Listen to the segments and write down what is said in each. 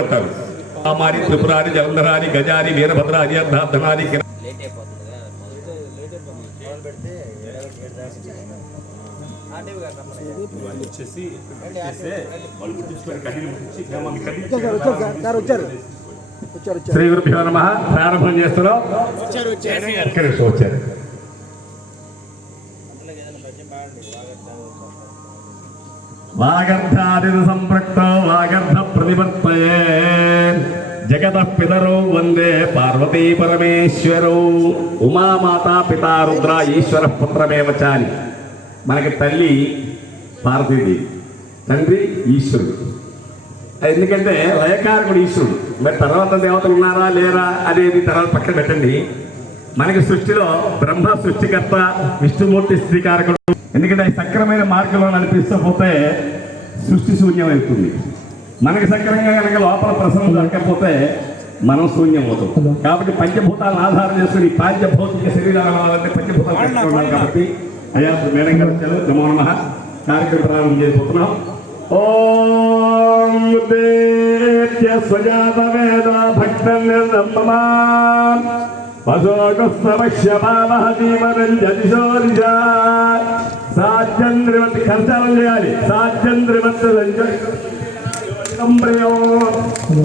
అంటారు. మారి త్రిపురారి జలంధరాని గజాని వీరభద్రాని అర్ధార్థనాని శ్రీ గురుభ్యో నమః. ప్రారంభం చేస్తున్నాం. వచ్చారు వాగర్ధాది సంపృక్తో వాగర్ధ ప్రతిపత్తయే జగతః పితరౌ వందే పార్వతీ పరమేశ్వరౌ ఉమామాతా పితా రుద్ర ఈశ్వర పుత్రమేవ చాని. మనకి తల్లి పార్వతీదేవి, తండ్రి ఈశ్వరుడు. ఎందుకంటే లయకారకుడు ఈశ్వరుడు. మరి తర్వాత దేవతలు ఉన్నారా లేరా అనేది తర్వాత పక్కన పెట్టండి. మనకి సృష్టిలో బ్రహ్మ సృష్టికర్త, విష్ణుమూర్తి శ్రీకారకుడు. ఎందుకంటే సక్రమైన మార్గంలో నడిపిస్తూ పోతే సృష్టి శూన్యమవుతుంది. మనకి సక్రమంగా కనుక లోపల ప్రసన్నం దొరకకపోతే మనం శూన్యం అవుతాం. కాబట్టి పంచభూతాలను ఆధారం చేసుకుని పాంచభౌతిక శరీరాలు అంటే పంచభూతాలు కట్టుకున్నాం. కాబట్టి అయ్యా మేడం గారు వచ్చారు. నమో నమః. కార్యక్రమం ప్రారంభం చేయబోతున్నాం. ఓం స్వజాత వేద భక్తం నిర్దమ్మమాన్ సాధ్యంద్రివతి కర్తవ్యం చేయాలి. సాధ్యంద్రివతి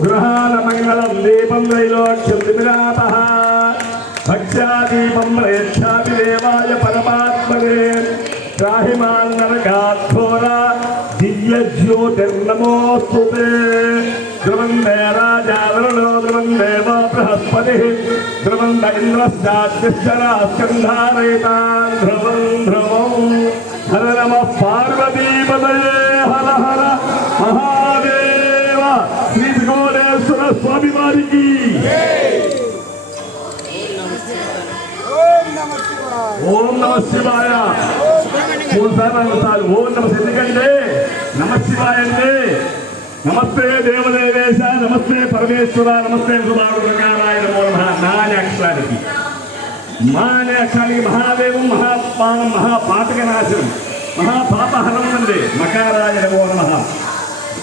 గృహాల మంగళం దీపం రైలోక్ష్యం విరాప భక్ష్యాదీపం రేక్షాది దేవాయ పరమాత్మనే రాహిమాన్ నరకాఘోర దివ్య జ్యోతిర్నమోస్తుతే. ధ్రువందే రాజా వరుణో ధ్రువందేవ బృహస్పతి ధ్రువంద ఇంద్రశ్చాద్యశ్చరాస్కంధారయితాన్ ధ్రువం ధ్రువం. హర నమః పార్వతీపతయే హర హర మహాదేవ. శ్రీ త్రికోణేశ్వర స్వామి వారికి ఓం నమ శివాయ. మూడుసార్లు ఓం నమ. ఎందుకంటే నమ శివాయ అంటే నమస్తే దేవదేవేశ, నమస్తే పరమేశ్వర, నమస్తే సుధారుణకారాయ నమో నమః. నాని అక్షరానికి మానే అక్షరానికి మహాదేవం మహాపానం మహాపాతకనాశనం మహాపాపహరం అండి. మకారాయ నమో నమః.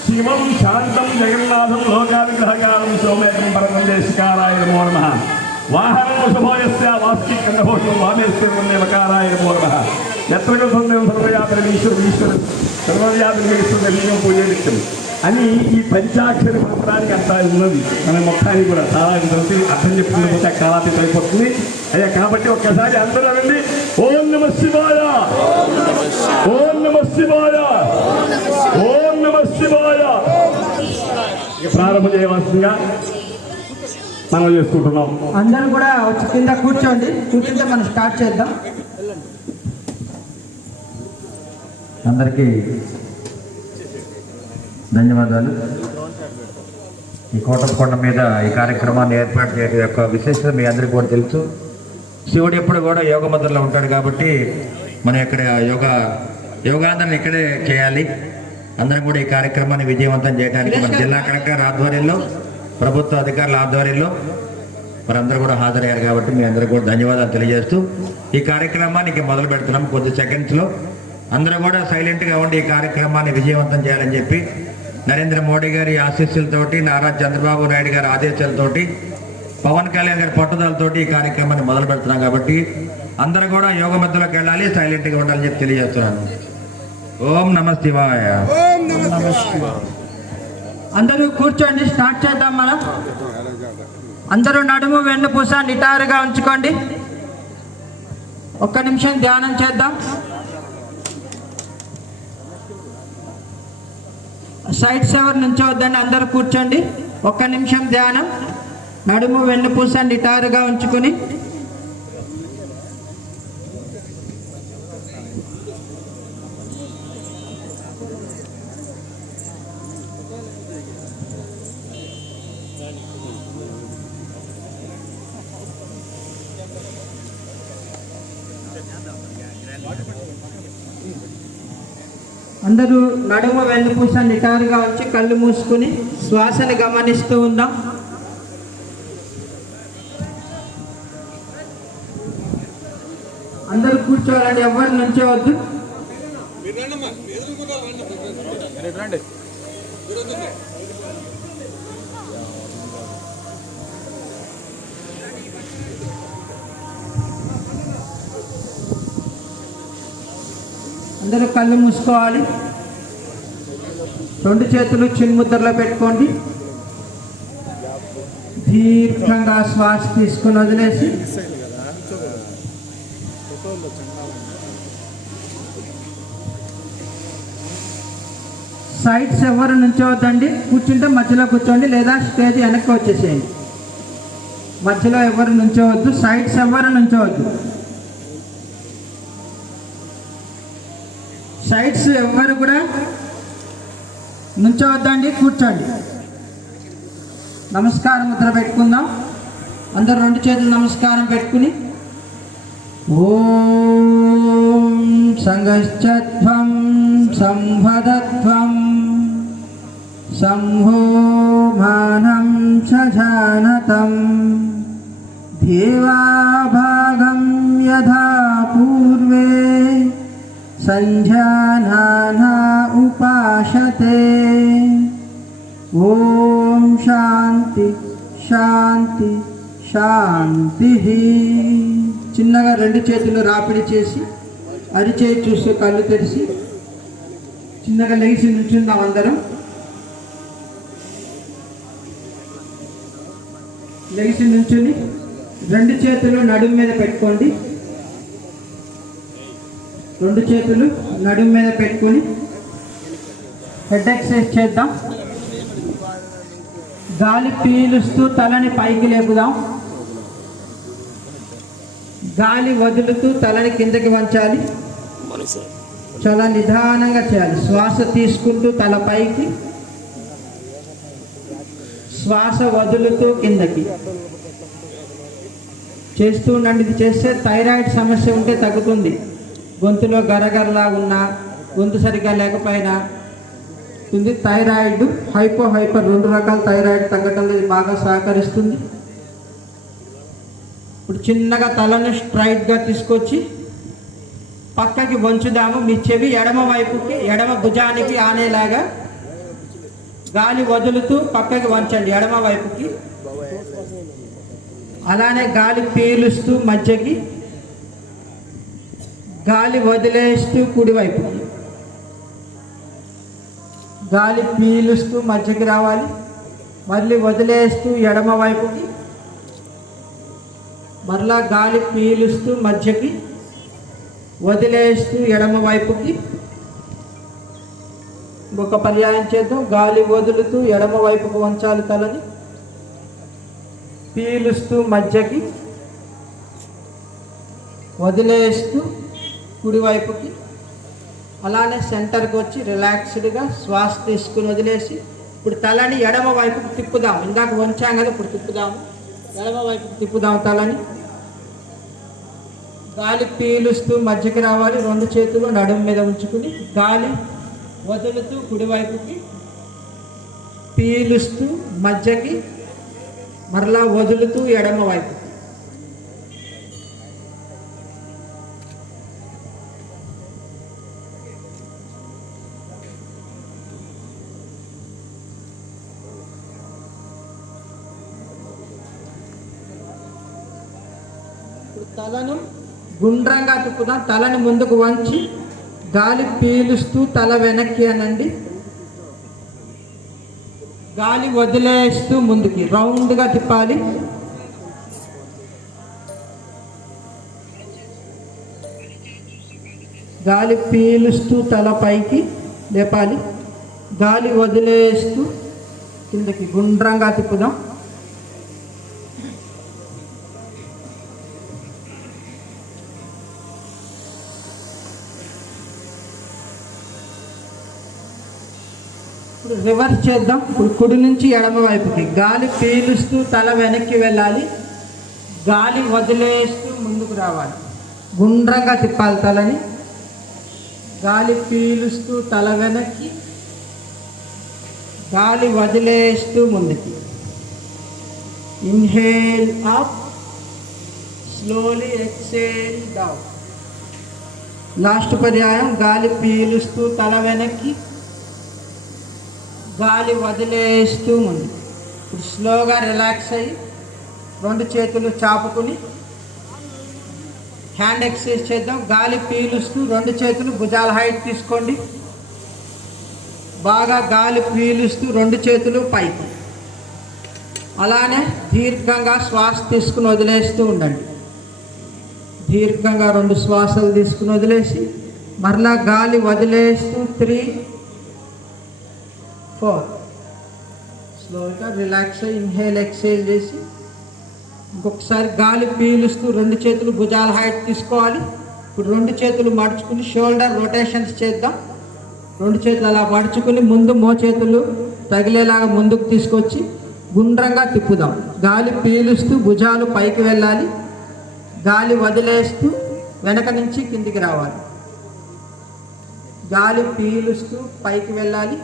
శివం శాంతం జగన్నాథం లోకావిగ్రహకారం సోమేకం పరమేశ్వరాయ నమో నమః. వాహనం శుభోయస్య వాస్కి కంఠభూషణం వామేశ్వరం మకారాయ నమో నమః. ఎత్రక సందేవం సర్వవ్యాపిని ఈశ్వరుడు సర్వవ్యాపిని ఈశ్వరుడు లింగం పూజేదిత్యం అని ఈ పంచాక్షరి మంత్రానికి అంతా ఉన్నది. మన మొత్తానికి కూడా చాలా అర్థం చెప్పుకుంటూ పోతే కాలాతీతం అయిపోతుంది. అయ్యా కాబట్టి ఒక్కసారి అందరూ అనండి ఓం నమః శివాయ, ఓం నమః శివాయ, ఓం నమః శివాయ. ఇక ప్రారంభం చేయవలసిందిగా మనం చేసుకుంటున్నాం. అందరూ కూడా వచ్చి కింద కూర్చోండి. కూర్చుంటే మనం స్టార్ట్ చేద్దాం. అందరికీ ధన్యవాదాలు. ఈ కోటప్పకొండ మీద ఈ కార్యక్రమాన్ని ఏర్పాటు చేయడం యొక్క విశేషత మీ అందరికీ కూడా తెలుసు. శివుడు ఎప్పుడు కూడా యోగ ముద్రలో ఉంటాడు. కాబట్టి మనం ఇక్కడ యోగాంధ్రని ఇక్కడే చేయాలి. అందరం కూడా ఈ కార్యక్రమాన్ని విజయవంతం చేయడానికి మన జిల్లా కలెక్టర్ ఆధ్వర్యంలో, ప్రభుత్వ అధికారుల ఆధ్వర్యంలో మరందరూ కూడా హాజరయ్యారు. కాబట్టి మీ అందరికీ కూడా ధన్యవాదాలు తెలియజేస్తూ ఈ కార్యక్రమానికి మొదలు పెడుతున్నాం. కొద్ది సెకండ్స్లో అందరూ కూడా సైలెంట్గా ఉండి ఈ కార్యక్రమాన్ని విజయవంతం చేయాలని చెప్పి నరేంద్ర మోడీ గారి ఆశీస్సులతోటి, నారా చంద్రబాబు నాయుడు గారి ఆదేశాలతోటి, పవన్ కళ్యాణ్ గారి పట్టుదలతోటి ఈ కార్యక్రమాన్ని మొదలు పెడుతున్నాం. కాబట్టి అందరూ కూడా యోగ మధ్యలోకి వెళ్ళాలి, సైలెంట్గా ఉండాలని చెప్పి తెలియజేస్తున్నాను. ఓం నమః శివాయ. అందరూ కూర్చోండి. స్టార్ట్ చేద్దాం. మనం అందరూ నడుము వెన్నుపూస నిటారుగా ఉంచుకోండి. ఒక్క నిమిషం ధ్యానం చేద్దాం. సైడ్స్ ఎవరు నుంచోవద్దండి. అందరూ కూర్చోండి. ఒక్క నిమిషం ధ్యానం. నడుము వెన్నుపూస నిటారుగా ఉంచుకుని అందరూ నడుము వెన్నుపూస నిటారుగా ఉంచి కళ్ళు మూసుకుని శ్వాసని గమనిస్తూ ఉందాం. అందరూ కూర్చోవాలండి, ఎవరు నుంచోవద్దు. అందరూ కళ్ళు మూసుకోవాలి. 2 చేతులు చిన్ముద్రలో పెట్టుకోండి. దీర్ఘంగా శ్వాస తీసుకుని వదిలేసి సైడ్స్ ఎవరు నుంచోవద్దండి. కూర్చుంటే మధ్యలో కూర్చోండి, లేదా స్టేజ్ వెనక్కి వచ్చేసేయండి. మధ్యలో ఎవరు నుంచోవద్దు, సైడ్స్ ఎవరు నుంచోవద్దు. సైడ్స్ ఎవరు కూడా నుంచోవద్దండి, కూర్చోండి. నమస్కారం ముద్ర పెట్టుకుందాం. అందరు 2 చేతులు నమస్కారం పెట్టుకుని ఓం సంగశ్చత్వం సంవదత్వం సంహో మానం చజానతం దేవాభాగం యథా పూర్వే సంజానానా ఉపాసతే. ఓం శాంతి శాంతి శాంతి. చిన్నగా 2 చేతులు రాపిడి చేసి అరిచేయి చూస్తూ కళ్ళు తెరిచి చిన్నగా లేచి నిల్చుందాం. అందరం లేచి నిల్చుని 2 చేతులు నడుము మీద పెట్టుకోండి. 2 చేతులు నడుము మీద పెట్టుకొని హెడ్ ఎక్సర్సైజ్ చేద్దాం. గాలి పీలుస్తూ తలని పైకి లేపుదాం. గాలి వదులుతూ తలని కిందకి వంచాలి. చాలా నిదానంగా చేయాలి. శ్వాస తీసుకుంటూ తల పైకి, శ్వాస వదులుతూ కిందకి చేస్తూ ఉండండి. ఇది చేస్తే థైరాయిడ్ సమస్య ఉంటే తగ్గుతుంది. గొంతులో గరగరలా ఉన్నా, గొంతు సరిగ్గా లేకపోయినా ఉంది. థైరాయిడ్ హైపర్ 2 రకాల థైరాయిడ్ తగ్గటంలో ఇది బాగా సహకరిస్తుంది. ఇప్పుడు చిన్నగా తలను స్ట్రైట్గా తీసుకొచ్చి పక్కకి వంచుదాము. మీ చెవి ఎడమ వైపుకి, ఎడమ భుజానికి ఆనేలాగా గాలి వదులుతూ పక్కకి వంచండి ఎడమ వైపుకి. అలానే గాలి పీలుస్తూ మధ్యకి, గాలి వదిలేస్తూ కుడివైపుకి. గాలి పీలుస్తూ మధ్యకి రావాలి, మళ్ళీ వదిలేస్తూ ఎడమ వైపుకి, మరలా గాలి పీలుస్తూ మధ్యకి, వదిలేస్తూ ఎడమ వైపుకి. ఒక పర్యాయం చేద్దాం. గాలి వదులుతూ ఎడమ వైపుకు వంచాలి తలని, పీలుస్తూ మధ్యకి, వదిలేస్తూ కుడివైపుకి. అలానే సెంటర్కి వచ్చి రిలాక్స్డ్గా శ్వాస తీసుకుని వదిలేసి ఇప్పుడు తలని ఎడమ వైపుకి తిప్పుదాం. ఇందాక వంచాం కదా, ఇప్పుడు తిప్పుదాము. ఎడమ వైపుకి తిప్పుదాం తలని. గాలి పీలుస్తూ మధ్యకి రావాలి. 2 చేతులు నడుము మీద ఉంచుకుని గాలి వదులుతూ కుడివైపుకి, పీలుస్తూ మధ్యకి, మరలా వదులుతూ ఎడమ వైపుకి. తలను గుండ్రంగా తిప్పుదాం. తలని ముందుకు వంచి గాలి పీలుస్తూ తల వెనక్కి అనండి. గాలి వదిలేస్తూ ముందుకి రౌండ్గా తిప్పాలి. గాలి పీలుస్తూ తల పైకి లేపాలి. గాలి వదిలేస్తూ కిందకి గుండ్రంగా తిప్పుదాం. ఇప్పుడు రివర్స్ చేద్దాం. ఇప్పుడు కుడి నుంచి ఎడమ వైపుకి గాలి పీలుస్తూ తల వెనక్కి వెళ్ళాలి. గాలి వదిలేస్తూ ముందుకు రావాలి. గుండ్రంగా తిప్పాలి తలని. గాలి పీలుస్తూ తల వెనక్కి, గాలి వదిలేస్తూ ముందుకి. Inhale up, slowly exhale down. Last పర్యాయం గాలి పీలుస్తూ తల వెనక్కి, గాలి వదిలేస్తూ ఉంది. ఇప్పుడు స్లోగా రిలాక్స్ అయ్యి 2 చేతులు చాపుకుని హ్యాండ్ ఎక్సర్సైజ్ చేద్దాం. గాలి పీలుస్తూ 2 చేతులు భుజాల హైట్ తీసుకోండి. బాగా గాలి పీలుస్తూ 2 చేతులు పైకి. అలానే దీర్ఘంగా శ్వాస తీసుకుని వదిలేస్తూ ఉండండి. దీర్ఘంగా 2 శ్వాసలు తీసుకుని వదిలేసి మరలా గాలి వదిలేస్తూ 3, 4 స్లోగా రిలాక్స్ అయ్యి ఇన్హేల్ ఎక్సేల్ చేసి ఇంకొకసారి గాలి పీలుస్తూ 2 చేతులు భుజాల హైట్ తీసుకోవాలి. ఇప్పుడు 2 చేతులు మడుచుకుని షోల్డర్ రొటేషన్స్ చేద్దాం. 2 చేతులు అలా మడుచుకుని ముందు చేతులు తగిలేలాగా ముందుకు తీసుకొచ్చి గుండ్రంగా తిప్పుదాం. గాలి పీలుస్తూ భుజాలు పైకి వెళ్ళాలి. గాలి వదిలేస్తూ వెనక నుంచి కిందికి రావాలి. గాలి పీలుస్తూ పైకి వెళ్ళాలి.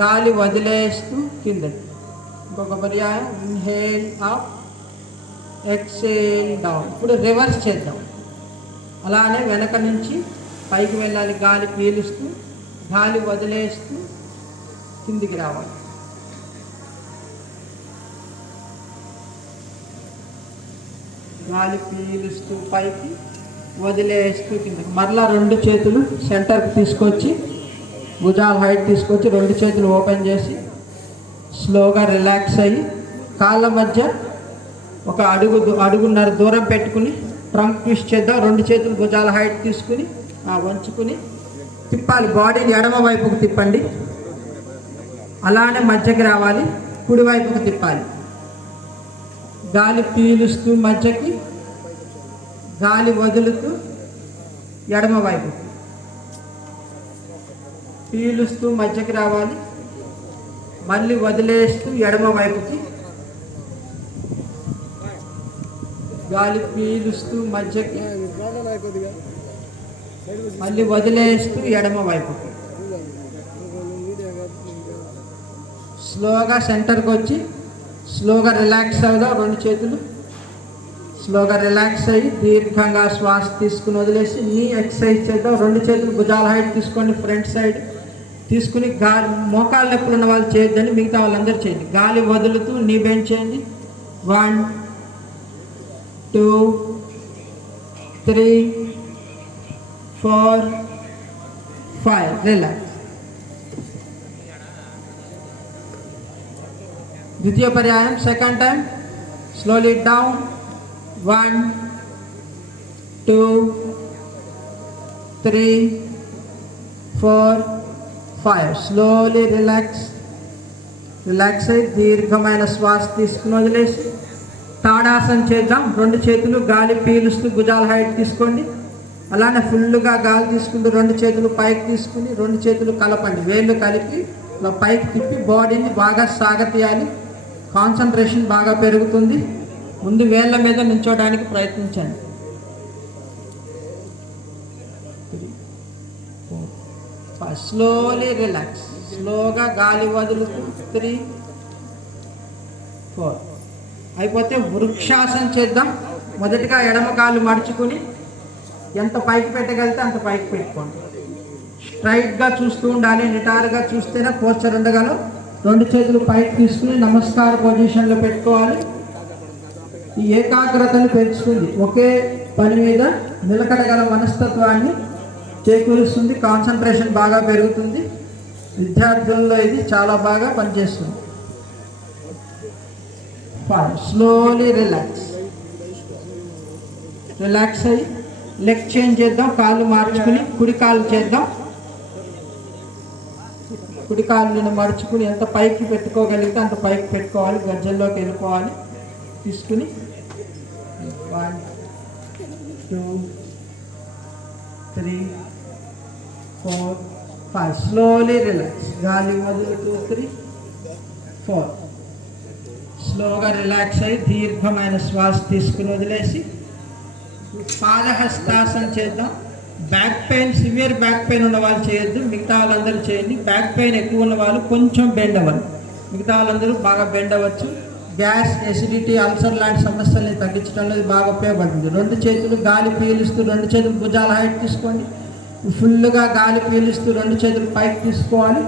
గాలి వదిలేస్తూ కిందకి. ఇంకొక పర్యాయం ఇన్హేల్ అప్, ఎక్సేల్ డౌన్. ఇప్పుడు రివర్స్ చేద్దాం. అలానే వెనక నుంచి పైకి వెళ్ళాలి. గాలి పీలుస్తూ గాలి వదిలేస్తూ కిందికి రావాలి. గాలి పీలుస్తూ పైకి వదిలేస్తూ కిందకి. మరలా 2 చేతులు సెంటర్కి తీసుకొచ్చి భుజాల హైట్ తీసుకొచ్చి 2 చేతులు ఓపెన్ చేసి స్లోగా రిలాక్స్ అయ్యి కాళ్ళ మధ్య ఒక అడుగున్నర దూరం పెట్టుకుని ట్రంక్ ట్విస్ట్ చేద్దాం. 2 చేతులు భుజాల హైట్ తీసుకుని వంచుకుని తిప్పాలి. బాడీని ఎడమ వైపుకు తిప్పండి. అలానే మధ్యకి రావాలి. కుడి వైపుకు తిప్పాలి. గాలి పీలుస్తూ మధ్యకి, గాలి వదులుతూ ఎడమ వైపు. పీలుస్తూ మధ్యకి రావాలి. మళ్ళీ వదిలేస్తూ ఎడమ వైపుకి. గాలి పీలుస్తూ మధ్యకి, మళ్ళీ వదిలేస్తూ ఎడమ వైపుకి. స్లోగా సెంటర్కి వచ్చి స్లోగా రిలాక్స్ అవుదాం. 2 చేతులు స్లోగా రిలాక్స్ అయ్యి దీర్ఘంగా శ్వాస తీసుకుని వదిలేసి నీ ఎక్సర్సైజ్ చేద్దాం. 2 చేతులు భుజాల హైట్ తీసుకోండి. ఫ్రంట్ సైడ్ తీసుకుని గాలి మోకాళ్ళ నొప్పులు ఉన్న వాళ్ళు చేయొద్దని, మిగతా వాళ్ళందరూ చేయండి. గాలి వదులుతూ నీ బెండ్ చేయండి. 1, 2, 3, 4, 5 రిలాక్స్. ద్వితీయ పర్యాయం second time. Slowly down. 1, 2, 3, 4, 5 slowly relax. Relax అయ్యి దీర్ఘమైన శ్వాస తీసుకుని వదిలేసి తాడాసన చేద్దాం. 2 చేతులు గాలి పీలుస్తూ భుజాల హైట్ తీసుకోండి. అలానే ఫుల్గా గాలి తీసుకుంటూ 2 చేతులు పైకి తీసుకుని 2 చేతులు కలపండి. వేళ్ళు కలిపి ఇలా పైకి తిప్పి బాడీని బాగా సాగతీయాలి. కాన్సన్ట్రేషన్ బాగా పెరుగుతుంది. ముందు వేళ్ళ మీద నిల్చోడానికి ప్రయత్నించండి. 3, 4, 5 స్లోలీ రిలాక్స్. స్లోగా గాలి వదులుతూ 3, 4 అయిపోతే వృక్షాసన చేద్దాం. మొదటిగా ఎడమ కాళ్ళు మడుచుకుని ఎంత పైకి పెట్టగలిగితే అంత పైకి పెట్టుకోండి. స్ట్రైట్గా చూస్తూ ఉండాలి. నిటారుగా చూస్తేనే పోస్చర్ ఉండగలం. 2 చేతులు పైకి తీసుకుని నమస్కార పొజిషన్లో పెట్టుకోవాలి. ఈ ఏకాగ్రతను పెంచుతుంది. ఒకే పని మీద నిలకడగల మనస్తత్వాన్ని చేకూరుస్తుంది. కాన్సన్ట్రేషన్ బాగా పెరుగుతుంది. విద్యార్థుల్లో ఇది చాలా బాగా పనిచేస్తుంది. 5 స్లోలీ రిలాక్స్. రిలాక్స్ అయ్యి లెగ్ చేంజ్ చేద్దాం. కాళ్ళు మార్చుకుని కుడి కాళ్ళు చేద్దాం. కుడి కాళ్ళను మడుచుకుని ఎంత పైకి పెట్టుకోగలిగితే అంత పైకి పెట్టుకోవాలి. గజ్జల్లోకి వెళ్ళిపోవాలి. తీసుకుని 1, 2, 3, 4, 5 స్లోలీ రిలాక్స్. గాలి వదులుతూ 3, 4 స్లోగా రిలాక్స్ అయ్యి దీర్ఘమైన శ్వాస తీసుకుని వదిలేసి పాదహస్తాసన చేద్దాం. Back pain, severe back pain ఉన్న వాళ్ళు చేయొద్దు. మిగతా వాళ్ళందరూ చేయండి. బ్యాక్ పెయిన్ ఎక్కువ ఉన్న వాళ్ళు కొంచెం బెండ్ అవ్వాలి. మిగతా వాళ్ళందరూ బాగా బెండ్ అవ్వచ్చు. గ్యాస్, ఎసిడిటీ, అల్సర్ లాంటి సమస్యల్ని తగ్గించడంలో ఇది బాగా ఉపయోగపడుతుంది. 2 చేతులు గాలి పీలుస్తూ 2 చేతులు భుజాల హైట్ తీసుకోండి. ఫుల్గా గాలి పీలుస్తూ 2 చేతులు పైకి తీసుకోవాలి.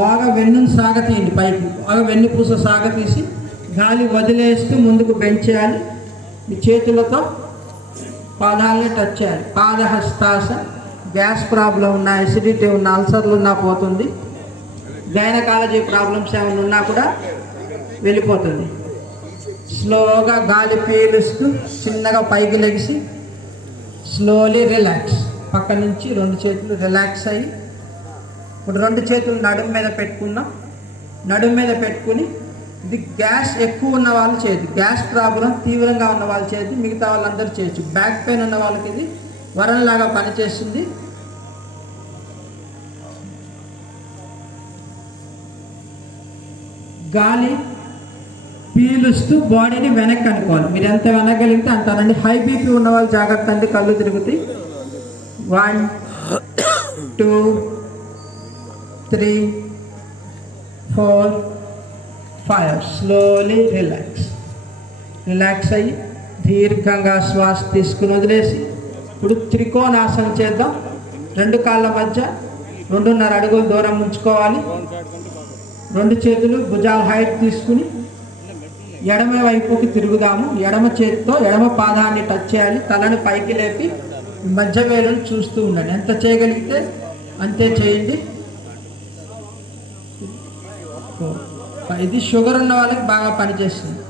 బాగా వెన్నును సాగతీయండి. పైకి బాగా వెన్నుపూస సాగతీసి గాలి వదిలేస్తూ ముందుకు బెండ్ చేయాలి. మీ చేతులతో పాదాలని టచ్ చేయాలి. పాదహస్తాసన. గ్యాస్ ప్రాబ్లం ఉన్న, ఎసిడిటీ ఉన్న, అల్సర్లు ఉన్నా పోతుంది. గైనకాలజీ ప్రాబ్లమ్స్ ఏమైనా ఉన్నా కూడా వెళ్ళిపోతుంది. స్లోగా గాలి పీలుస్తూ చిన్నగా పైకి లెగిసి స్లోలీ రిలాక్స్. పక్క నుంచి 2 చేతులు రిలాక్స్ అయ్యి ఇప్పుడు 2 చేతులు నడుము మీద పెట్టుకున్నాం. నడుము మీద పెట్టుకుని ఇది గ్యాస్ ఎక్కువ ఉన్న వాళ్ళు చేయొచ్చు, గ్యాస్ ప్రాబ్లం తీవ్రంగా ఉన్న వాళ్ళు చేయొచ్చు, మిగతా వాళ్ళందరూ చేయొచ్చు. బ్యాక్ పెయిన్ ఉన్న వాళ్ళకి ఇది వరంలాగా పనిచేస్తుంది. గాలి పీలుస్తూ బాడీని వెనక్కి అనుకోవాలి. మీరు ఎంత వెనగలిగితే అంత అనండి. హై బీపీ ఉన్న వాళ్ళు జాగ్రత్త అండి, కళ్ళు తిరుగుతాయి. 1 2 3 4 5. స్లోలీ రిలాక్స్ అయ్యి దీర్ఘంగా శ్వాస తీసుకుని వదిలేసి ఇప్పుడు త్రికోణాసనం చేద్దాం. 2 కాళ్ళ మధ్య 2.5 అడుగుల దూరం ఉంచుకోవాలి. 2 చేతులు భుజాల హైట్ తీసుకుని ఎడమ వైపుకి తిరుగుదాము. ఎడమ చేతితో ఎడమ పాదాన్ని టచ్ చేయాలి. తలని పైకి లేపి మధ్య వేలును చూస్తూ ఉండండి. ఎంత చేయగలిగితే అంతే చేయండి. ఇది షుగర్ ఉన్న వాళ్ళకి బాగా పనిచేస్తుంది.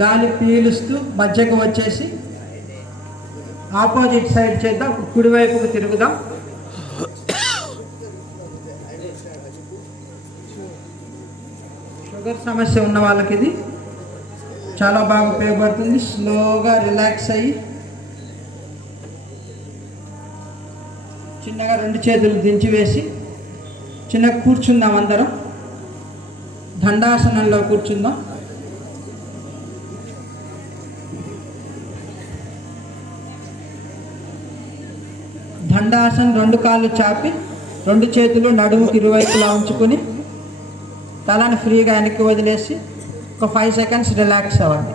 గాలి పీలుస్తూ మధ్యకు వచ్చేసి ఆపోజిట్ సైడ్ చేద్దాం. కుడివైపుకు తిరుగుదాం. షుగర్ సమస్య ఉన్న వాళ్ళకి ఇది చాలా బాగా ఉపయోగపడుతుంది. స్లోగా రిలాక్స్ అయ్యి చిన్నగా 2 చేతులు దించి వేసి చిన్నగా కూర్చుందాం. అందరం దండాసనంలో కూర్చుందాం. దండాసనం 2 కాళ్ళు చాపి 2 చేతులు నడుముకి ఇరువైపులా ఉంచుకొని తలని ఫ్రీగా వెనక్కి వదిలేసి ఒక 5 సెకండ్స్ రిలాక్స్ అవ్వండి.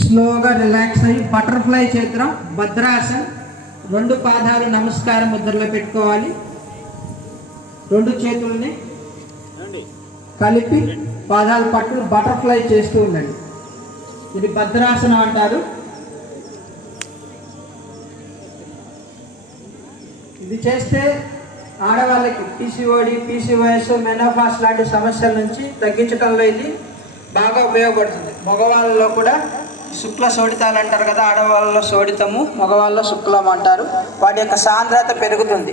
స్లోగా రిలాక్స్ అయ్యి బటర్ఫ్లై చేద్దాం. భద్రాసన్. 2 పాదాలు నమస్కారం ముద్రలో పెట్టుకోవాలి. 2 చేతుల్ని కలిపి పాదాలు పట్టుకుని బటర్ఫ్లై చేస్తూ ఉండండి. ఇది భద్రాసనం అంటారు. ఇది చేస్తే ఆడవాళ్ళకి పీసీఓడి, పీసీఓఎస్, మెనోపాస్ లాంటి సమస్యల నుంచి తగ్గించడంలో ఇది బాగా ఉపయోగపడుతుంది. మగవాళ్ళలో కూడా శుక్ల శోడితాలు అంటారు కదా, ఆడవాళ్ళలో శోడితము, మగవాళ్ళలో శుక్లం అంటారు. వాటి యొక్క సాంద్రత పెరుగుతుంది.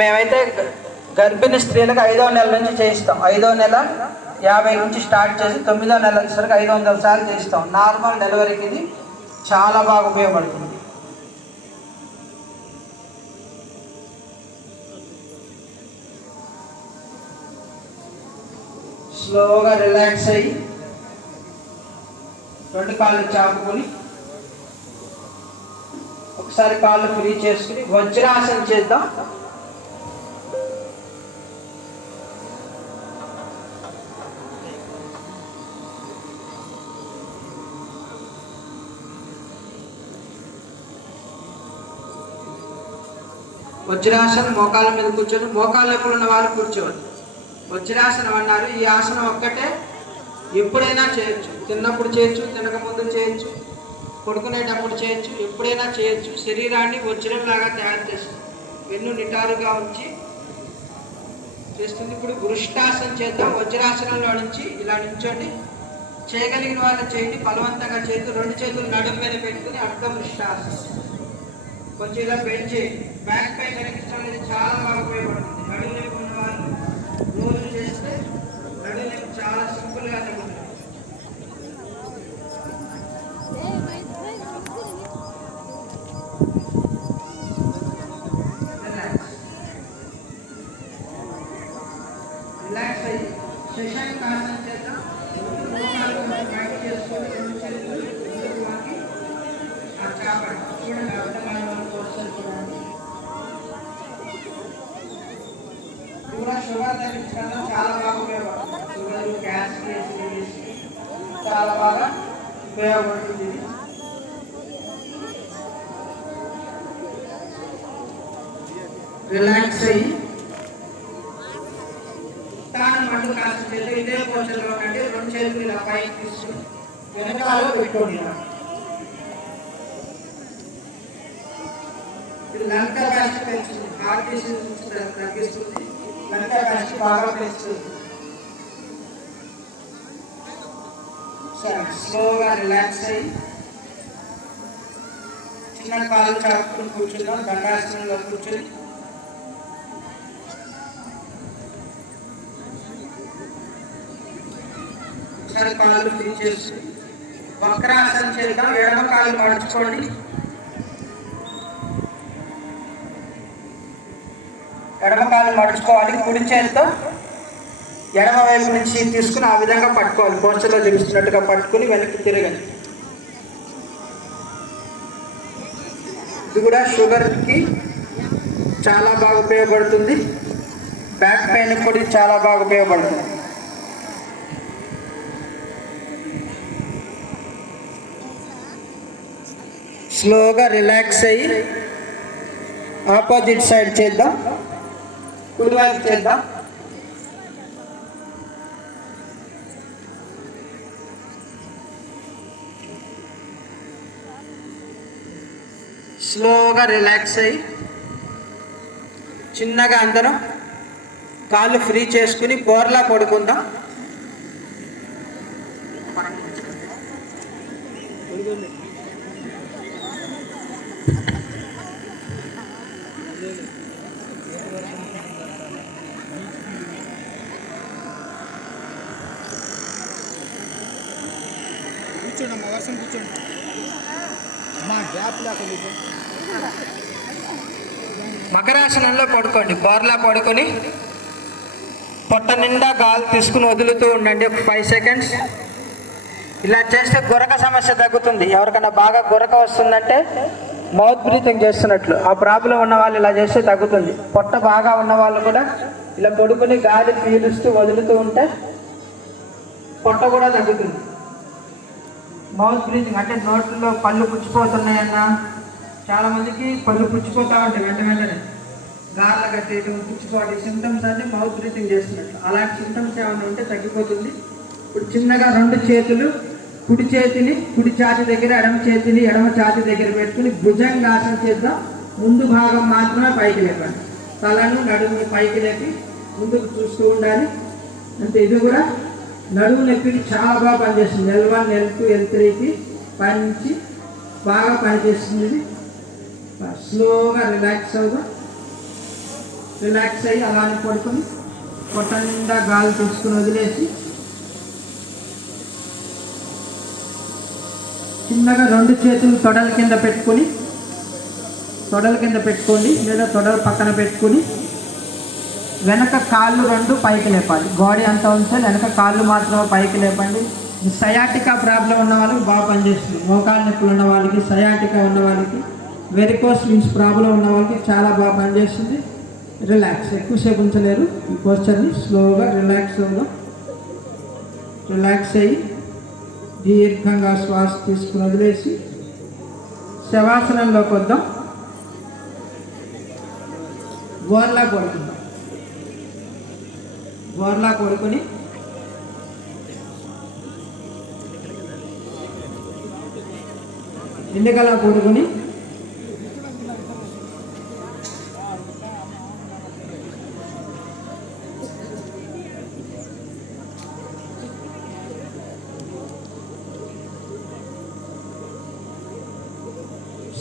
మేమైతే గర్భిణీ స్త్రీలకు 5వ నెల నుంచి చేయిస్తాం. 5వ నెల 50 నుంచి స్టార్ట్ చేసి 9వ నెల వచ్చేసరికి 500 సార్లు చేయిస్తాం. నార్మల్ డెలివరీకి ఇది చాలా బాగా ఉపయోగపడుతుంది. స్లోగా రిలాక్స్ అయ్యి 2 కాళ్ళు చాపుకొని ఒకసారి కాళ్ళు ఫ్రీ చేసుకుని వజ్రాసనం చేద్దాం. వజ్రాసనం మోకాళ్ళ మీద కూర్చొని, మోకాళ్ళ నొప్పులు ఉన్న వాళ్ళు కూర్చోండి. వజ్రాసనం అన్నారు. ఈ ఆసనం ఒక్కటే ఎప్పుడైనా చేయొచ్చు. తిన్నప్పుడు చేయొచ్చు, తినకముందు చేయొచ్చు, పడుకునేటప్పుడు చేయొచ్చు, ఎప్పుడైనా చేయొచ్చు. శరీరాన్ని వజ్రంలాగా తయారు చేస్తుంది. వెన్ను నిటారుగా ఉంచి చేస్తుంది. ఇప్పుడు వృష్టాసనం చేద్దాం. వజ్రాసనంలో నుంచి ఇలా నిల్చోండి. చేయగలిగిన వాళ్ళు చేయండి. బలవంతంగా చేతులు 2 చేతులు నడుము మీద పెట్టుకుని అర్ధ వృష్టాసనం. కొంచెం ఇలా బెండ్ చేయండి. బ్యాక్ పై కనిపించడం అనేది చాలా బాగా ఉపయోగపడుతుంది. నడుము నొప్పి ఉన్న వాళ్ళు రోజు చేస్తే నడుము నొప్పి చాలా సింపుల్గా తగ్గుతుంది. రిలాక్స్ అయ్యి శశాంకాసనం చేద్దాం. మోకాళ్ళు బయట చేసుకొని 2 చేతులు ముందుకు వంగి ఆ చాపండి. చూడండి, అర్థకాలంలో వస్తుంది. చూడండి, కూడా షుగర్ తగ్గించడం చాలా బాగా ఉపయోగపడుతుంది. షుగర్, గ్యాస్, చాలా బాగా ఉపయోగపడుతుంది ఇది. రిలాక్స్ అయ్యి తాను మండు కాస్త చేసి ఇదే పోషన్లో ఉండండి. రెండు చేతులు ఇలా పైకి తీసుకుని వెనకాల పెట్టుకోండి. ఇది లంక కాస్ట్ పెంచుతుంది, హార్ట్ డిసీజ్ తగ్గిస్తుంది, లంక కాస్ట్ బాగా పెంచుతుంది. స్లోగా రిలాక్స్ అయ్యి చిన్న కాలు చాపుకుని కూర్చున్నాం. దండాసనంలో కూర్చొని ఒకసారి కాళ్ళు ఫ్రీ చేసి వక్రాసనం చేద్దాం. ఎడమ కాలు మడుచుకోండి. ఎడమ కాలు మడుచుకోవాలి. కుడి చేతితో ఎడమ వైపు నుంచి తీసుకుని ఆ విధంగా పట్టుకోవాలి. పోస్టర్లో చూపిస్తున్నట్టుగా పట్టుకుని వెనక్కి తిరగండి. ఇది కూడా షుగర్కి చాలా బాగా ఉపయోగపడుతుంది. బ్యాక్ పెయిన్ కూడా చాలా బాగా ఉపయోగపడుతుంది. స్లోగా రిలాక్స్ అయ్యి ఆపోజిట్ సైడ్ చేద్దాం. కుడివైపు చేద్దాం. స్లోగా రిలాక్స్ అయ్యి చిన్నగా అందరం కాళ్ళు ఫ్రీ చేసుకుని బోర్లా పడుకుందాం. మకరాసనంలో పడుకోండి. బోర్లా పడుకొని పొట్ట నిండా గాలి తీసుకుని వదులుతూ ఉండండి. ఒక 5 సెకండ్స్. ఇలా చేస్తే గురక సమస్య తగ్గుతుంది. ఎవరికైనా బాగా గురక వస్తుందంటే మౌత్ బ్రీతింగ్ చేస్తున్నట్లు ఆ ప్రాబ్లం ఉన్న వాళ్ళు ఇలా చేస్తే తగ్గుతుంది. పొట్ట బాగా ఉన్న వాళ్ళు కూడా ఇలా పడుకొని గాలి పీలుస్తూ వదులుతూ ఉంటే పొట్ట కూడా తగ్గుతుంది. మౌత్ బ్రీతింగ్ అంటే నోట్లో పళ్ళు పుచ్చిపోతున్నాయన్నా, చాలామందికి పళ్ళు పుచ్చిపోతూ ఉంటాయి వెంటనే గార్ల కట్టేయడం, పుచ్చిపోవడం, సింటమ్స్ అంటే మౌత్ బ్రీతింగ్ చేస్తున్నట్లు. అలాంటి సింటమ్స్ ఏమైనా ఉంటే తగ్గిపోతుంది. ఇప్పుడు చిన్నగా 2 చేతులు కుడి చేతిని కుడి ఛాతి దగ్గర, ఎడమ చేతిని ఎడమ ఛాతి దగ్గర పెట్టుకుని భుజంగాసనం చేద్దాం. ముందు భాగం మాత్రమే పైకి లేపండి. తలను నడుము పైకి లేపి ముందుకు చూస్తూ ఉండాలి. అంటే ఇది కూడా నడుము నొప్పికి చాలా బాగా పనిచేస్తుంది. L1, L2, L3కి పనిచి బాగా పనిచేస్తుంది. ఇది స్లోగా రిలాక్స్ అవుదాం. రిలాక్స్ అయ్యి అలానే పడుకొని పొట్ట నిండా గాలి తీసుకుని వదిలేసి చిన్నగా 2 చేతులు తొడల కింద పెట్టుకోండి లేదా తొడల పక్కన పెట్టుకుని వెనక కాళ్ళు 2 పైకి లేపాలి. బాడీ అంతా ఉంచాలి, వెనక కాళ్ళు మాత్రమే పైకి లేపండి. సయాటికా ప్రాబ్లం ఉన్న వాళ్ళకి బాగా పనిచేస్తుంది. మోకాలు నొప్పులు ఉన్న వాళ్ళకి, సయాటికా ఉన్న వాళ్ళకి, వెరికోస్ వీన్స్ ప్రాబ్లం ఉన్న వాళ్ళకి చాలా బాగా పనిచేస్తుంది. రిలాక్స్, ఎక్కువసేపు ఉంచలేరు ఈ పోస్చర్ని. స్లోగా రిలాక్స్ అవుదాం. రిలాక్స్ అయ్యి దీర్ఘంగా శ్వాస తీసుకుని వదిలేసి శవాసనంలోకి వద్దాం. బోర్లా పడుకుందాం. బోర్లా పడుకొని ఎందుకలా పడుకొని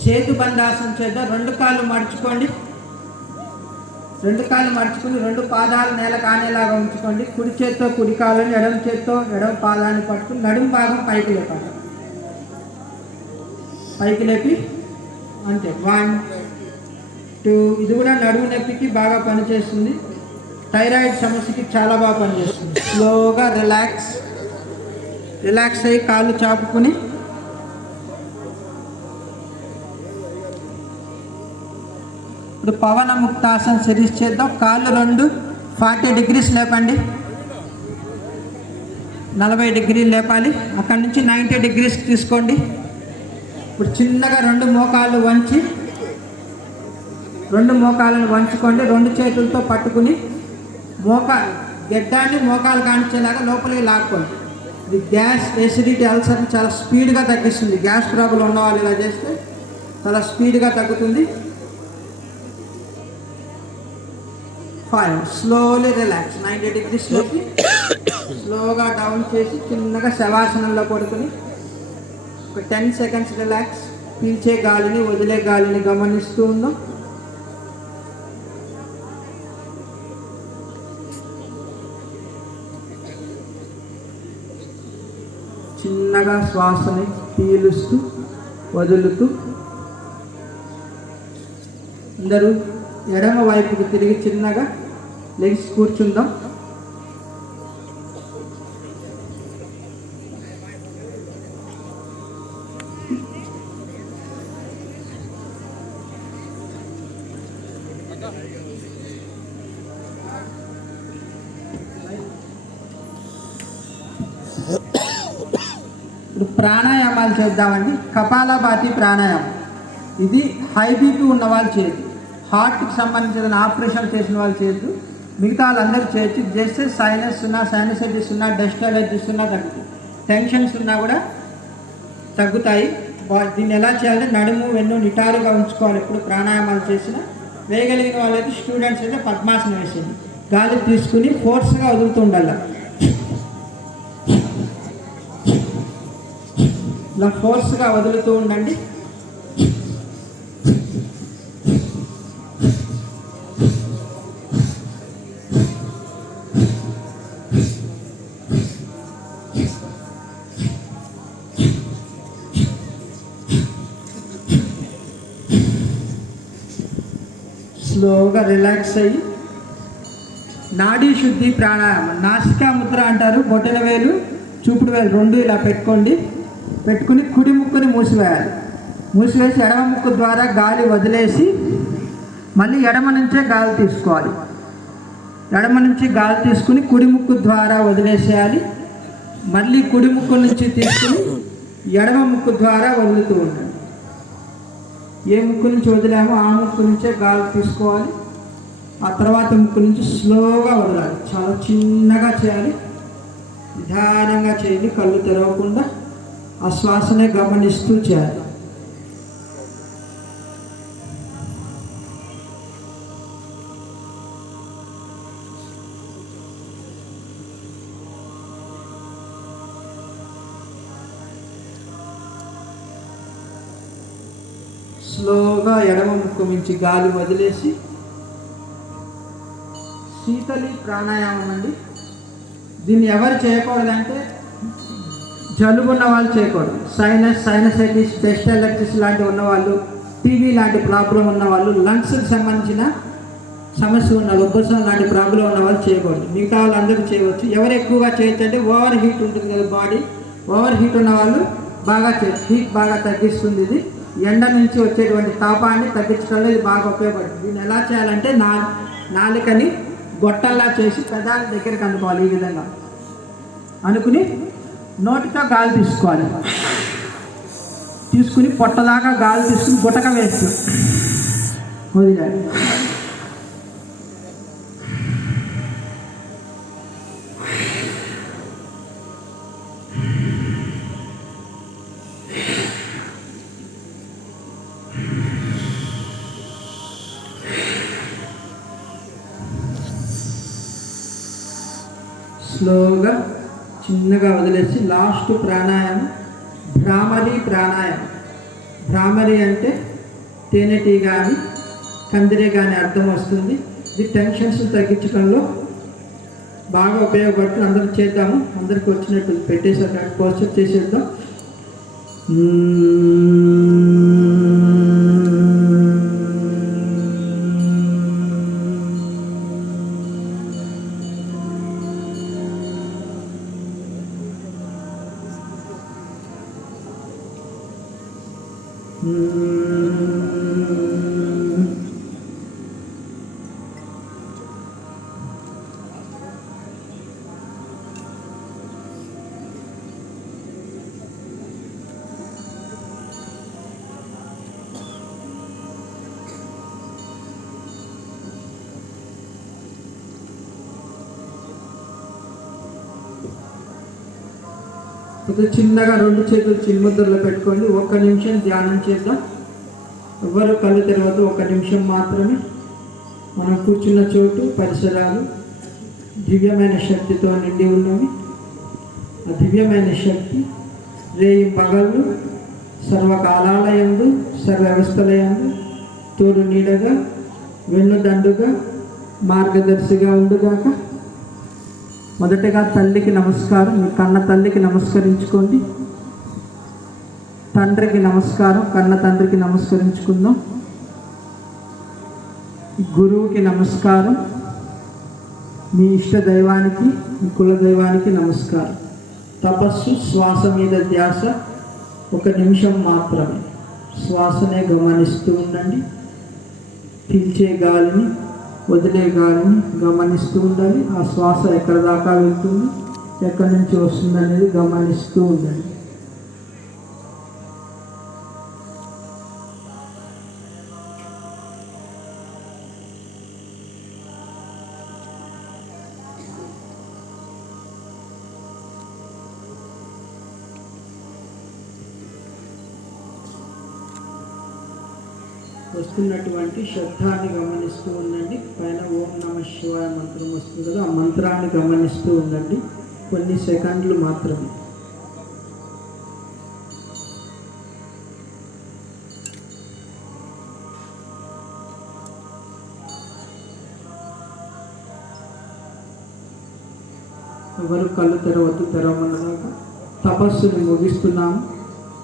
చేతు బంధాసనం చేద్దాం. 2 కాళ్ళు మడుచుకోండి. 2 కాళ్ళు మడుచుకుని 2 పాదాలు నేల కానేలాగా ఉంచుకోండి. కుడి చేత్తో కుడి కాళ్ళని, ఎడమ చేత్తో ఎడమ పాదాన్ని పట్టుకుని నడుము భాగం పైకి లేపాలి. పైకి లేపి అంతే. 1, 2. ఇది కూడా నడుము నొప్పికి బాగా పనిచేస్తుంది. థైరాయిడ్ సమస్యకి చాలా బాగా పనిచేస్తుంది. స్లోగా రిలాక్స్ అయ్యి కాళ్ళు చాపుకుని ఇప్పుడు పవన ముక్తాసన సిరీస్ చేద్దాం. కాళ్ళు 2 40 డిగ్రీస్ లేపండి. 40 డిగ్రీలు లేపాలి. అక్కడి నుంచి 90 డిగ్రీస్ తీసుకోండి. ఇప్పుడు చిన్నగా రెండు మోకాళ్ళు వంచుకోండి. రెండు చేతులతో పట్టుకుని గెడ్డాన్ని మోకాలు కానిచ్చేలాగా లోపలికి లాక్కోండి. ఇది గ్యాస్, ఎసిడిటీ, అల్సర్ని చాలా స్పీడ్గా తగ్గిస్తుంది. గ్యాస్ ప్రాబ్లం ఉన్న వాళ్ళు ఇలా చేస్తే చాలా స్పీడ్గా తగ్గుతుంది. 5 స్లోలీ రిలాక్స్. 90 డిగ్రీస్లోకి స్లోగా డౌన్ చేసి చిన్నగా శవాసనంలో పడుకుని ఒక 10 సెకండ్స్ రిలాక్స్. పీల్చే గాలిని వదిలే గాలిని గమనిస్తూ ఉందాం. చిన్నగా శ్వాసని పీలుస్తూ వదులుతూ అందరూ ఎడమ వైపుకి తిరిగి చిన్నగా లెగ్స్ కూర్చుందాం. ఇప్పుడు ప్రాణాయామాలు చేద్దామండి. కపాలభాతి ప్రాణాయామం. ఇది హై బీపీ ఉన్న వాళ్ళు చేయొద్దు, హార్ట్కి సంబంధించిన ఆపరేషన్ చేసిన వాళ్ళు చేయొద్దు, మిగతా వాళ్ళందరూ చేయొచ్చు. చేస్తే సైనస్ ఉన్నా, సైనసైటిస్ ఉన్నా, డస్ట్ అలర్జీస్ ఉన్నా తగ్గుతాయి, టెన్షన్స్ ఉన్నా కూడా తగ్గుతాయి. దీన్ని ఎలా చేయాలంటే నడుము వెన్ను నిటారుగా ఉంచుకోవాలి. ఎప్పుడు ప్రాణాయామాలు చేసినా వేయగలిగిన వాళ్ళైతే స్టూడెంట్స్ అయితే పద్మాసనం వేసేది. గాలి తీసుకుని ఫోర్స్గా వదులుతూ ఉండాలి. ఇలా ఫోర్స్గా వదులుతూ ఉండండి. స్లోగా రిలాక్స్ అయ్యి నాడీ శుద్ధి ప్రాణాయామం. నాసికా ముద్ర అంటారు. బొటన వేలు, చూపుడు వేలు రెండు ఇలా పెట్టుకుని కుడి ముక్కుని మూసివేయాలి. మూసివేసి ఎడమ ముక్కు ద్వారా గాలి వదిలేసి మళ్ళీ ఎడమ నుంచే గాలి తీసుకోవాలి. ఎడమ నుంచి గాలి తీసుకుని కుడి ముక్కు ద్వారా వదిలేసేయాలి. మళ్ళీ కుడి ముక్కు నుంచి తీసుకుని ఎడమ ముక్కు ద్వారా వదులుతూ ఉండాలి. ఏ ముక్కు నుంచి వదిలామో ఆ ముక్కు నుంచే గాలి తీసుకోవాలి. ఆ తర్వాత ముక్కు నుంచి స్లోగా వదలాలి. చాలా చిన్నగా చేయాలి, నిదానంగా చేయాలి, కళ్ళు తెరవకుండా ఆ శ్వాసనే గమనిస్తూ చేయాలి. స్లోగా ఎడమ ముక్కు నుంచి గాలి వదిలేసి శీతలి ప్రాణాయామం అండి. దీన్ని ఎవరు చేయకూడదంటే జలుబు ఉన్న వాళ్ళు చేయకూడదు. సైనసైటిస్, డస్ట్ అలర్జీస్ లాంటివి ఉన్నవాళ్ళు, టీబీ లాంటి ప్రాబ్లం ఉన్నవాళ్ళు, లంగ్స్కి సంబంధించిన సమస్య ఉన్న ఉబ్బసం లాంటి ప్రాబ్లం ఉన్న వాళ్ళు చేయకూడదు. మిగతా వాళ్ళందరూ చేయవచ్చు. ఎవరు ఎక్కువగా చేయొచ్చు అంటే ఓవర్ హీట్ ఉంటుంది కదా బాడీ, ఓవర్ హీట్ ఉన్న వాళ్ళు బాగా చేయొచ్చు. హీట్ బాగా తగ్గిస్తుంది. ఇది ఎండ నుంచి వచ్చేటువంటి తాపాన్ని తగ్గించడంలో ఇది బాగా ఉపయోగపడుతుంది. దీన్ని ఎలా చేయాలంటే నాలుకని గొట్టల్లా చేసి పెదాల దగ్గరికి అందుకోవాలి. ఈ విధంగా అనుకుని నోటితో గాలి తీసుకోవాలి. తీసుకుని పొట్టదాకా గాలి తీసుకుని గుటక వేస్తూ వదిలేయాలి. స్లోగా చిన్నగా వదిలేసి లాస్ట్ ప్రాణాయామం భ్రామరి ప్రాణాయామం. భ్రామరి అంటే తేనెటీగ కానీ కందిరే కానీ అర్థం వస్తుంది. ఇది టెన్షన్స్ తగ్గించడంలో బాగా ఉపయోగపడుతుంది. అందరూ చేద్దాము. అందరికి వచ్చినట్టు పెట్టేసాక పోస్టర్ చేసేద్దాం. కొద్దిగా చిన్నగా 2 చేతులు చిన్ముద్రలో పెట్టుకోండి. 1 నిమిషం ధ్యానం చేద్దాం. ఎవరు కళ్ళు తెరవద్దు. 1 నిమిషం మాత్రమే. మనం కూర్చున్న చోటు పరిసరాలు దివ్యమైన శక్తితో నిండి ఉన్నవి. ఆ దివ్యమైన శక్తి రేయి పగళ్ళు సర్వకాలాలయందు సర్వవ్యవస్థలయందు తోడు నీడగా వెన్నుదండుగా మార్గదర్శిగా ఉండుగాక. మొదటగా తల్లికి నమస్కారం. మీ కన్న తల్లికి నమస్కరించుకోండి. తండ్రికి నమస్కారం. కన్న తండ్రికి నమస్కరించుకుందాం. గురువుకి నమస్కారం. మీ ఇష్ట దైవానికి మీ కుల దైవానికి నమస్కారం. తపస్సు శ్వాస మీద ధ్యాస 1 నిమిషం మాత్రమే. శ్వాసనే గమనిస్తూ ఉండండి. పీల్చే గాలిని వదిలే గాలిని గమనిస్తూ ఉండాలి. ఆ శ్వాస ఎక్కడి దాకా వెళ్తుంది, ఎక్కడి నుంచి వస్తుంది అనేది గమనిస్తూ ఉండండి. వస్తున్నటువంటి శబ్దాన్ని గమనిస్తూ ఉండండి. పైన ఓం నమః శివాయ మంత్రం వస్తుంది కదా, ఆ మంత్రాన్ని గమనిస్తూ ఉండండి. కొన్ని సెకండ్లు మాత్రమే. ఎవరు కళ్ళు తెరవద్దు. తెరవమన్నదాకా తపస్సుని ముగిస్తున్నాము.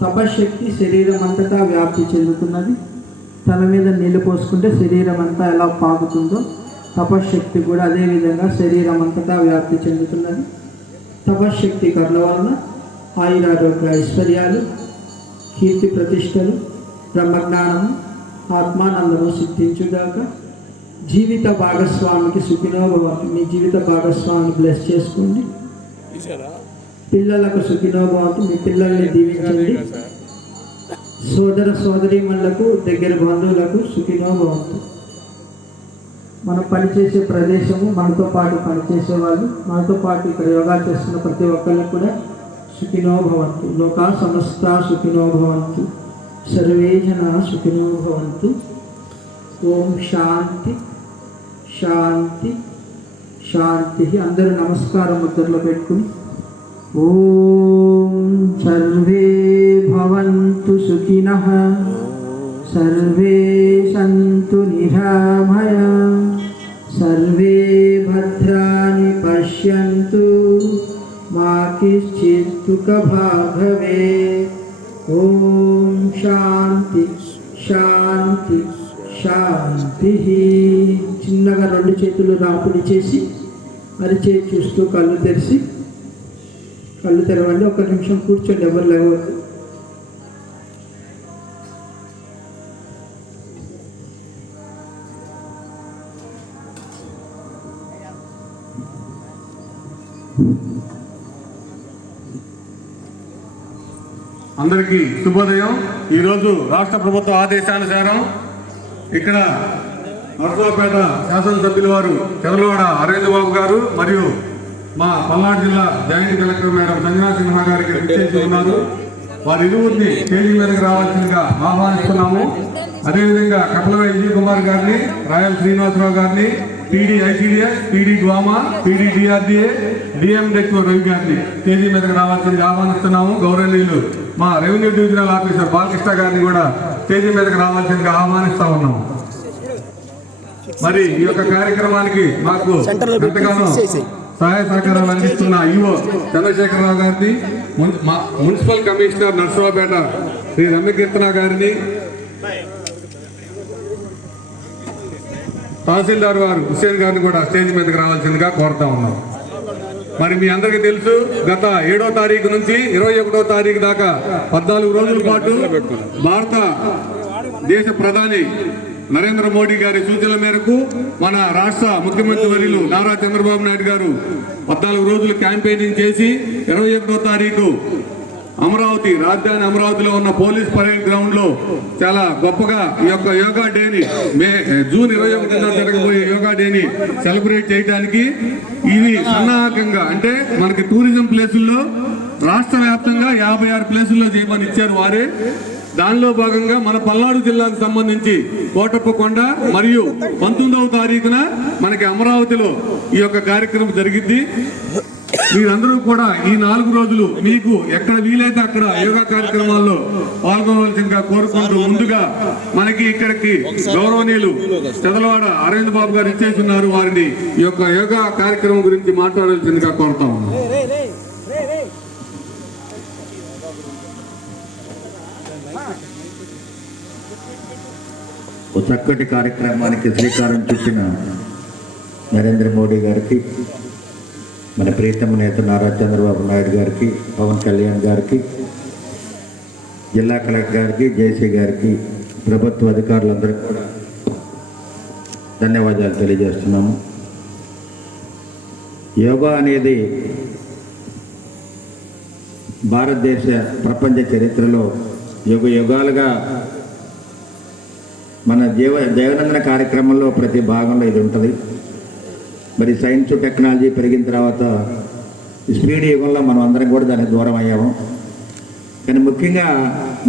తపశ్శక్తి శరీరం అంతటా వ్యాప్తి చెందుతున్నది. తల మీద నీళ్ళు పోసుకుంటే శరీరం అంతా ఎలా పాకుతుందో తపశ్శక్తి కూడా అదేవిధంగా శరీరం అంతటా వ్యాప్తి చెందుతున్నది. తపశ్శక్తి కర్ల వలన ఆయురారోగ్య ఐశ్వర్యాలు, కీర్తి ప్రతిష్టలు, బ్రహ్మజ్ఞానము, ఆత్మానందము సిద్ధించుగాక. జీవిత భాగస్వామికి సుఖినో భవంతు. మీ జీవిత భాగస్వామిని బ్లెస్ చేసుకోండి. పిల్లలకు సుఖినో భవంతు. మీ పిల్లల్ని దీవించండి. సోదర సోదరీమణులకు దగ్గర బంధువులకు సుఖినో భవంతు. మనం పనిచేసే ప్రదేశము, మనతో పాటు పనిచేసే వాళ్ళు, మనతో పాటు ఇక్కడ యోగా చేస్తున్న ప్రతి ఒక్కరికి కూడా సుఖినో భవంతు. లోకా సమస్త సుఖినో భవంతు. సర్వే జనా సుఖినో భవంతు. ఓం శాంతి శాంతి శాంతి. అందరూ నమస్కారం ముద్రలో పెట్టుకుని ఓం సర్వే భవంతు సుఖినః సర్వే సంతు నిరామయాః సర్వే భద్రాణి పశ్యంతు మా కశ్చిత్ దుఃఖభాగ్ భవేత్. ఓం శాంతి శాంతి శాంతి. చిన్నగా 2 చేతులు రాపుడి చేసి అరిచే చూస్తూ కళ్ళు తెరిచి కళ్ళు తెరవండి. 1 నిమిషం కూర్చోండి. ఎవరు లేవద్దు. అందరికీ శుభోదయం. ఈరోజు రాష్ట్ర ప్రభుత్వ ఆదేశానుసారం ఇక్కడ నర్సరావుపేట శాసనసభ్యుల వారు చంద్రలవాడ అరవింద్ బాబు గారు మరియు మా పల్నాడు జిల్లా joint collector madam Sanjana Sinha గారికి విచ్చేసి ఉన్నారు. వారి ఇరువురిని స్టేజీ మీదకి రావాల్సిందిగా ఆహ్వానిస్తున్నాము. అదేవిధంగా కపలవై విజయ్ కుమార్ గారిని, రాయల్ శ్రీనివాసరావు గారిని, PD ICDS, PD DWMA, PD DRDA, DMHO Ravi గారిని స్టేజీ మీదకి రావాల్సిందిగా ఆహ్వానిస్తున్నాము. గౌరవనీయులు మా రెవెన్యూ డివిజనల్ ఆఫీసర్ బాలకృష్ణ గారిని కూడా స్టేజీ మీదకి రావాల్సిందిగా ఆహ్వానిస్తా ఉన్నాము. మరి ఈ యొక్క కార్యక్రమానికి మాకు ఎంతగానో సహాయ సహకారాలు అందిస్తున్న ఈఓ చంద్రశేఖరరావు గారిని, మున్సిపల్ కమిషనర్ నర్సరావుపేట శ్రీ రమ్యకీర్తన గారిని, తహసీల్దార్ వారు హుస్సేన్ గారిని కూడా స్టేజ్ మీదకి రావాల్సిందిగా కోరుతా ఉన్నాం. మరి మీ అందరికీ తెలుసు, గత 7వ తారీఖు నుంచి 21వ తారీఖు దాకా 14 రోజుల పాటు భారత దేశ ప్రధాని నరేంద్ర మోడీ గారి సూచనల మేరకు మన రాష్ట్ర ముఖ్యమంత్రి వర్యులు నారా చంద్రబాబు నాయుడు గారు 14 రోజులు క్యాంపెయినింగ్ చేసి 21వ తారీఖు అమరావతి, రాజధాని అమరావతిలో ఉన్న పోలీస్ పరేడ్ గ్రౌండ్ లో చాలా గొప్పగా ఈ యొక్క యోగా డేని జూన్ 21న జరగబోయే యోగా డేని సెలబ్రేట్ చేయడానికి ఇవి సన్నాహకంగా, అంటే మనకి టూరిజం ప్లేసుల్లో రాష్ట్ర వ్యాప్తంగా 56 ప్లేసుల్లో చేయమని ఇచ్చారు వారే. దానిలో భాగంగా మన పల్నాడు జిల్లాకు సంబంధించి కోటప్పకొండ మరియు 19వ తారీఖున మనకి అమరావతిలో ఈ యొక్క కార్యక్రమం జరిగింది. మీరందరూ కూడా ఈ 4 రోజులు మీకు ఎక్కడ వీలైతే అక్కడ యోగా కార్యక్రమాల్లో పాల్గొనవలసిందిగా కోరుకుంటూ, ముందుగా మనకి ఇక్కడికి గౌరవనీయులు చదలవాడ అరవింద్ బాబు గారు ఇచ్చేస్తున్నారు. వారిని ఈ యొక్క యోగా కార్యక్రమం గురించి మాట్లాడాల్సిందిగా కోరుతా ఉన్నాం. ఓ చక్కటి కార్యక్రమానికి శ్రీకారం చుట్టిన నరేంద్ర మోడీ గారికి, మన ప్రీతమ నేత నారా చంద్రబాబు నాయుడు గారికి, పవన్ కళ్యాణ్ గారికి, జిల్లా కలెక్టర్ గారికి, జేసీ గారికి, ప్రభుత్వ అధికారులందరికీ కూడా ధన్యవాదాలు తెలియజేస్తున్నాము. యోగా అనేది భారతదేశ ప్రపంచ చరిత్రలో యుగ యుగాలుగా మన దైనందిన కార్యక్రమంలో ప్రతి భాగంలో ఇది ఉంటుంది. మరి సైన్స్ టెక్నాలజీ పెరిగిన తర్వాత స్పీడ్ యుగంలో మనం అందరం కూడా దానికి దూరం అయ్యాము. కానీ ముఖ్యంగా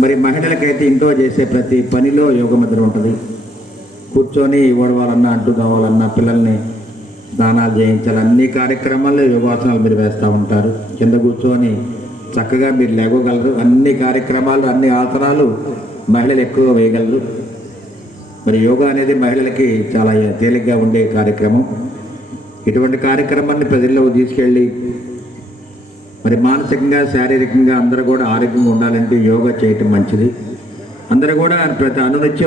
మరి మహిళలకైతే ఇంట్లో చేసే ప్రతి పనిలో యోగ ముద్ర ఉంటుంది. కూర్చొని ఓడవాలన్నా, అంటూ కావాలన్నా, పిల్లల్ని స్నానాలు చేయించాలి, అన్ని కార్యక్రమాల్లో యోగాసనాలు మీరు వేస్తూ ఉంటారు. కింద కూర్చొని చక్కగా మీరు లేగగలరు. అన్ని కార్యక్రమాలు, అన్ని ఆసనాలు మహిళలు ఎక్కువ వేయగలరు. మరి యోగా అనేది మహిళలకి చాలా తేలిగ్గా ఉండే కార్యక్రమం. ఇటువంటి కార్యక్రమాన్ని ప్రజల్లోకి తీసుకెళ్ళి మరి మానసికంగా, శారీరకంగా అందరూ కూడా ఆరోగ్యంగా ఉండాలంటే యోగా చేయటం మంచిది. అందరూ కూడా ప్రతి అనునిత్యం